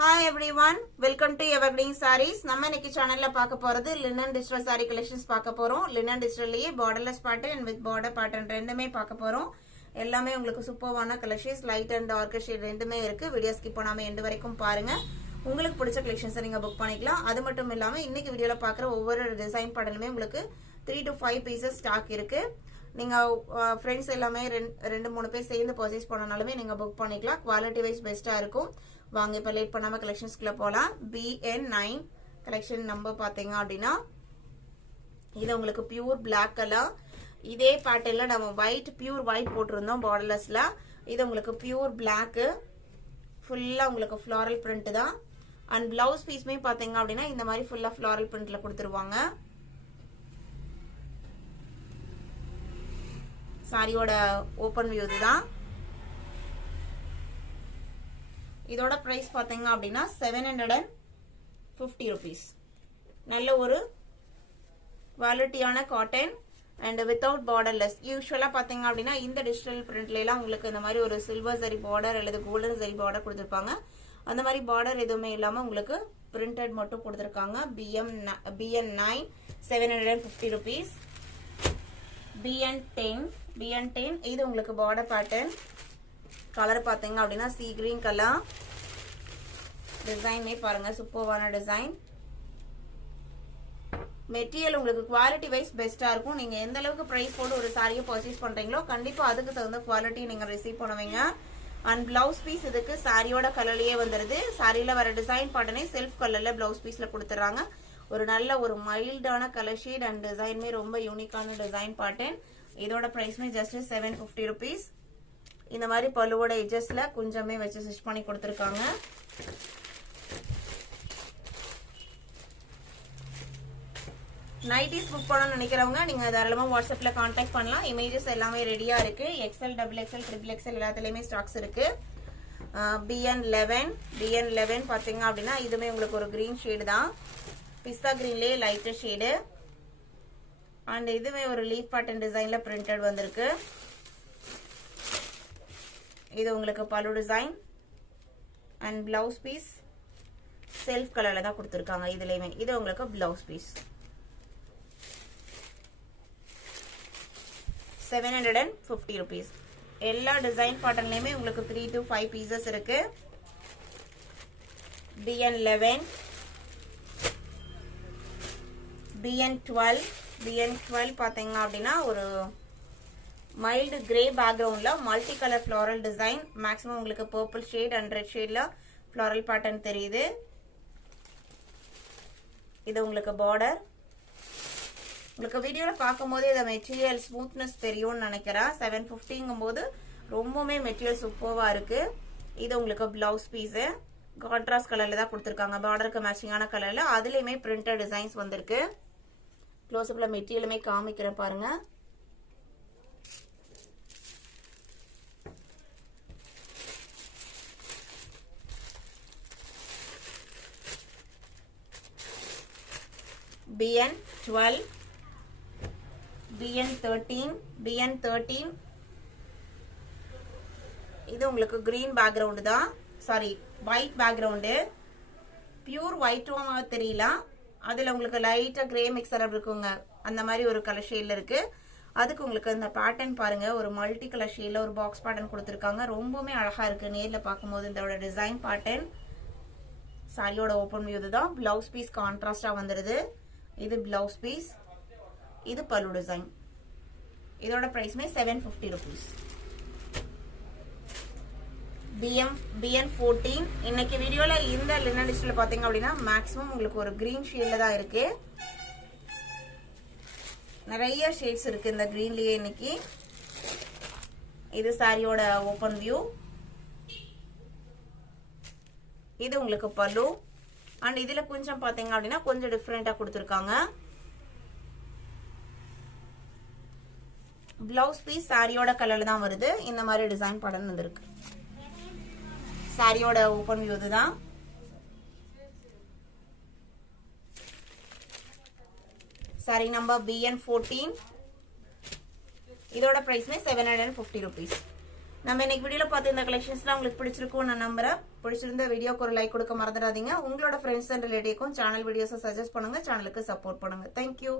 Hi everyone, welcome to Evergreen Sarees. நம்ம இன்னைக்கு சேனல்ல பார்க்க போறது linen digital saree collections பார்க்க போறோம். linen digitalலயே borderless pattern and with border pattern ரெண்டுமே பார்க்க போறோம். எல்லாமே உங்களுக்கு சூப்பர்வான collections, light and dark shade ரெண்டுமே இருக்கு. வீடியோ ஸ்கிப் பண்ணாம எண்ட் வரைக்கும் பாருங்க. உங்களுக்கு பிடிச்ச collections நீங்க புக் பண்ணிக்கலாம். அது மட்டும் இல்லாம இன்னைக்கு வீடியோல பார்க்குற ஒவ்வொரு டிசைன் பாட்டர்னுமே உங்களுக்கு 3 to 5 pieces ஸ்டாக் இருக்கு. நீங்க ஃப்ரெண்ட்ஸ் எல்லாமே ரெண்டு மூணு பேர் சேர்ந்து பர்ச்சேஸ் பண்ணனாலுமே நீங்க புக் பண்ணிக்கலாம். குவாலிட்டி வைஸ் பெஸ்டா இருக்கும். வாங்க இப்ப லேட் பண்ணாம கலெக்ஷன்ஸ்க்குள்ள போலாம். BN9 கலெக்ஷன் நம்பர் பாத்தீங்க அப்படின்னா இது உங்களுக்கு பியூர் Black கலர். இதே பேட்டர்ன்ல நம்ம பியூர் ஒயிட் போட்டிருந்தோம் பார்டர்லெஸ்ல. இது உங்களுக்கு பியூர் Black, ஃபுல்லா உங்களுக்கு ஃப்ளாரல் பிரிண்ட் தான். அண்ட் பிளவுஸ் பீஸ்மே பாத்தீங்க அப்படின்னா இந்த மாதிரி ஃபுல்லா ஃப்ளாரல் பிரிண்ட்ல கொடுத்துருவாங்க. சாரியோட ஓபன் வியூ இதுதான். இதோட பிரைஸ் பாத்தீங்க அப்படின்னா 750 rupees. நல்ல ஒரு குவாலிட்டியான காட்டன் அண்ட் வித்தவுட் பார்டர்லெஸ். யூஸ்வலா பாத்தீங்க அப்படின்னா இந்த டிஜிட்டல் பிரிண்ட்ல எல்லாம் உங்களுக்கு இந்த மாதிரி ஒரு சில்வர் ஜரி பார்டர் அல்லது கோல்டன் ஜரி பார்டர் கொடுத்திருப்பாங்க. அந்த மாதிரி பார்டர் எதுவுமே இல்லாம உங்களுக்கு பிரிண்டட் மட்டும் கொடுத்திருக்காங்க. BN9 750 rupees. BN10 இது உங்களுக்கு பார்டர் பேட்டர்ன். கலர் பாத்தீங்க அப்படின்னா சீ கிரீன் கலர். டிசைனே பாருங்க, சூப்பர்வான டிசைன். மெட்டீரியல் உங்களுக்கு குவாலிட்டி வைஸ் பெஸ்டா இருக்கும். நீங்க எந்த அளவுக்கு பிரைஸ் போட்டு ஒரு சாரியை பர்ச்சேஸ் பண்றீங்களோ கண்டிப்பா அதுக்கு தகுந்த குவாலிட்டி நீங்க ரிசீவ் பண்ணுவீங்க. அண்ட் பிளவுஸ் பீஸ் இதுக்கு சாரியோட கலர்லயே வந்துருது. சாரியில வர டிசைன் பாட்டனே செல்ஃப் கலர்ல பிளவுஸ் பீஸ்ல கொடுத்துறாங்க. ஒரு நல்ல ஒரு மைல்டான கலர் ஷேட் அண்ட் டிசைன்மே ரொம்ப யூனிக்கான டிசைன் பாட்டர்ன். இதோட பிரைஸ்மே ஜஸ்ட் 750 rupees. இந்த மாதிரி பல்லுவோட எட்ஜஸ்ல கொஞ்சமே வச்சு ஸ்டிச் பண்ணி கொடுத்துருக்காங்க. நைட்டிஸ் புக் பண்ணணும்னு நினைக்கிறவங்க நீங்க தாராளமா வாட்ஸ்அப்ல கான்டாக்ட் பண்ணலாம். இமேஜஸ் எல்லாமே ரெடியா இருக்கு. XL, XXL, XXL எல்லாத்துலயுமே ஸ்டாக்ஸ் இருக்கு. BN11 பாத்தீங்க அப்படின்னா இதுமே உங்களுக்கு ஒரு கிரீன் ஷேடு தான். பிஸ்தா கிரீன்லயே லைட்டர் ஷேடு. அண்ட் இதுவே ஒரு லீஃப் பேட்டர்ன் டிசைன்ல பிரிண்டட் வந்திருக்கு. இது உங்களுக்கு பல்லு design and blouse piece self கலர்ல தான் கொடுத்திருக்காங்க. இதுலயுமே இது உங்களுக்கு பிளவுஸ் பீஸ். 750 rupees. எல்லா டிசைன் பேட்டர்ன்லயுமே உங்களுக்கு 3 to 5 pieces இருக்கு. BN12 பாத்தீங்க அப்படின்னா ஒரு மைல்டு கிரே பேக்ரவுண்ட்ல multi colour floral design. Maximum உங்களுக்கு பர்பிள் ஷேட் அண்ட் ரெட் ஷேட்ல ஃப்ளாரல் பேட்டர்ன் தெரியுது. இது உங்களுக்கு பார்டர். உங்களுக்கு வீடியோல பார்க்கும் போது இந்த மெட்டீரியல் ஸ்மூத்னஸ் தெரியும்னு நினைக்கிறேன். 750ங்கும் போது ரொம்பவுமே மெட்டீரியல் சூப்பர்வா இருக்கு. இது உங்களுக்கு பிளவுஸ் பீஸ் கான்ட்ராஸ்ட் கலர்ல தான் கொடுத்திருக்காங்க. பார்டருக்கு மேட்சிங்கான கலர்ல அதுலயுமே பிரிண்டட் டிசைன்ஸ் வந்திருக்கு. க்ளோஸ்அப்ல மெட்டீரியலுமே காமிக்கிறேன் பாருங்க. BN12, BN13 இது உங்களுக்கு கிரீன் பேக்ரவுண்ட் தான். Sorry, white background. பியூர் ஒயிட்மா தெரியல. அதுல உங்களுக்கு லைட்டா கிரே மிக்சர் இருக்குங்க. அந்த மாதிரி ஒரு கலர் ஷேட்ல இருக்கு. அதுக்கு உங்களுக்கு இந்த பேட்டர்ன் பாருங்க, ஒரு மல்டி கலர் ஷேட்ல ஒரு பாக்ஸ் பேட்டர்ன் கொடுத்திருக்காங்க. ரொம்பவுமே அழகா இருக்கு நேர்ல பார்க்கும்போது. இதோட டிசைன் பேட்டர்ன் சாரியோட ஓபன் வியூ தான். பிளவுஸ் பீஸ் கான்ட்ராஸ்டா வந்துருது. இது பிளவுஸ் பீஸ், இது பல்லு டிசைன். இதோட பிரைஸ்மே 750 rupees. BN14 இன்னைக்கு வீடியோல இந்த லினன் டிஜிட்டல்ல பாத்தீங்க அப்படின்னா மேக்ஸிமம் உங்களுக்கு ஒரு கிரீன் ஷேட்ல தான் இருக்கு. நிறைய ஷேட்ஸ் இருக்கு இந்த கிரீன்லயே இன்னைக்கு. இது சாரியோட ஓபன் வியூ. இது உங்களுக்கு பல்லு. அண்ட் இதுல கொஞ்சம் பாத்தீங்க அப்படின்னா கொஞ்சம் டிஃபரெண்டா கொடுத்திருக்காங்க. பிளவுஸ் பீஸ் சாரியோட கலர்ல தான் வருது. இந்த மாதிரி டிசைன் படம் வந்திருக்கு. சாரியோட ஓபன் வியூ இதுதான். Sorry number BN14. இதோட பிரைஸ்மே 750 rupees. நம்ம இன்னைக்கு வீடியோல பார்த்த இந்த கலெக்ஷன்ஸ்லாம் உங்களுக்கு பிடிச்சிருக்கும் நான் நம்புறேன். பிடிச்சிருந்த வீடியோக்கு ஒரு லைக் கொடுக்க மறந்துடாதீங்க. உங்களோட ஃப்ரெண்ட்ஸ் அண்ட் ரிலேட்டிவ்க்கும் சேனல் வீடியோஸை சஜஸ்ட் பண்ணுங்க, சேனலுக்கு சப்போர்ட் பண்ணுங்க. தேங்க்யூ.